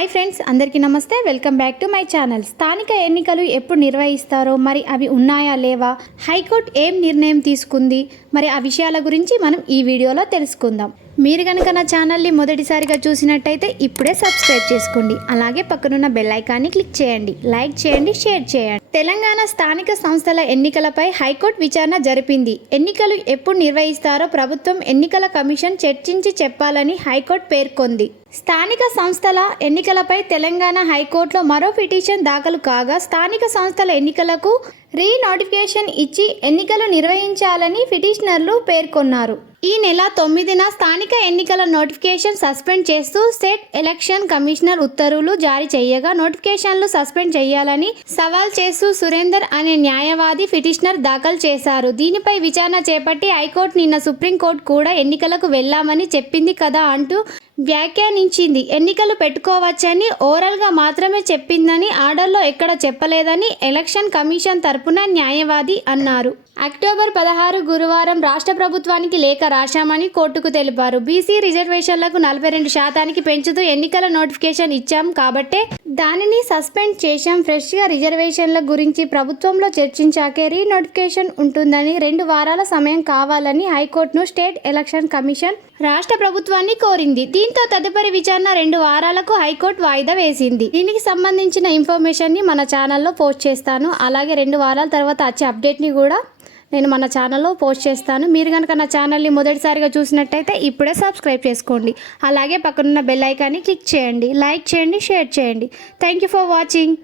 Hi friends అందరికీ నమస్తే. Welcome back to my channel. స్థానిక ఎన్నికలు ఎప్పుడు నిర్వహిస్తారో మరి అవి ఉన్నాయా లేవా హైకోర్టు ఏం నిర్ణయం తీసుకుంది మరి ఆ విషయాల గురించి మనం ఈ వీడియోలో తెలుసుకుందాం. మీరు కనుక నా ఛానల్ని మొదటిసారిగా చూసినట్టయితే ఇప్పుడే సబ్స్క్రైబ్ చేసుకోండి. అలాగే పక్కనున్న బెల్ ఐకాన్ని క్లిక్ చేయండి. లైక్ చేయండి షేర్ చేయండి. తెలంగాణ స్థానిక సంస్థల ఎన్నికలపై హైకోర్టు విచారణ జరిపింది. ఎన్నికలు ఎప్పుడు నిర్వహిస్తారో ప్రభుత్వం ఎన్నికల కమిషన్ చర్చించి చెప్పాలని హైకోర్టు పేర్కొంది. స్థానిక సంస్థల ఎన్నికలపై తెలంగాణ హైకోర్టులో మరో పిటిషన్ దాఖలు కాగా స్థానిక సంస్థల ఎన్నికలకు రీ నోటిఫికేషన్ ఇచ్చి ఎన్నికలు నిర్వహించాలని పిటిషనర్లు పేర్కొన్నారు. ఈ నెల తొమ్మిదిన స్థానిక ఎన్నికల నోటిఫికేషన్ సస్పెండ్ చేస్తూ స్టేట్ ఎలక్షన్ కమిషనర్ ఉత్తర్వులు జారీ చేయగా నోటిఫికేషన్లు సస్పెండ్ చేయాలని సవాల్ చేస్తూ సురేందర్ అనే న్యాయవాది పిటిషనర్ దాఖలు చేశారు. దీనిపై విచారణ చేపట్టి హైకోర్టు నిన్న సుప్రీంకోర్టు కూడా ఎన్నికలకు వెళ్ళామని చెప్పింది కదా అంటూ వ్యాఖ్యానించింది. ఎన్నికలు పెట్టుకోవచ్చని ఓరల్గా మాత్రమే చెప్పిందని ఆర్డర్లో ఎక్కడ చెప్పలేదని ఎలక్షన్ కమిషన్ తరపున న్యాయవాది అన్నారు. అక్టోబర్ పదహారు గురువారం రాష్ట్ర ప్రభుత్వానికి లేఖ రాశామని కోర్టుకు తెలిపారు. బీసీ రిజర్వేషన్లకు నలభై రెండు శాతానికి పెంచుతూ ఎన్నికల నోటిఫికేషన్ ఇచ్చాం కాబట్టే దానిని సస్పెండ్ చేశాం. ఫ్రెష్గా రిజర్వేషన్ల గురించి ప్రభుత్వంలో చర్చించాకే రీనోటిఫికేషన్ ఉంటుందని రెండు వారాల సమయం కావాలని హైకోర్టును స్టేట్ ఎలక్షన్ కమిషన్ రాష్ట్ర ప్రభుత్వాన్ని కోరింది. దీంతో తదుపరి విచారణ రెండు వారాలకు హైకోర్టు వాయిదా వేసింది. దీనికి సంబంధించిన ఇన్ఫర్మేషన్ని మన ఛానల్లో పోస్ట్ చేస్తాను. అలాగే రెండు వారాల తర్వాత వచ్చే అప్డేట్ని కూడా నేను మన ఛానల్లో పోస్ట్ చేస్తాను. మీరు కనుక నా ఛానల్ని మొదటిసారిగా చూసినట్టయితే ఇప్పుడే సబ్స్క్రైబ్ చేసుకోండి. అలాగే పక్కనున్న బెల్ ఐకాన్ని క్లిక్ చేయండి. లైక్ చేయండి షేర్ చేయండి. Thank you for watching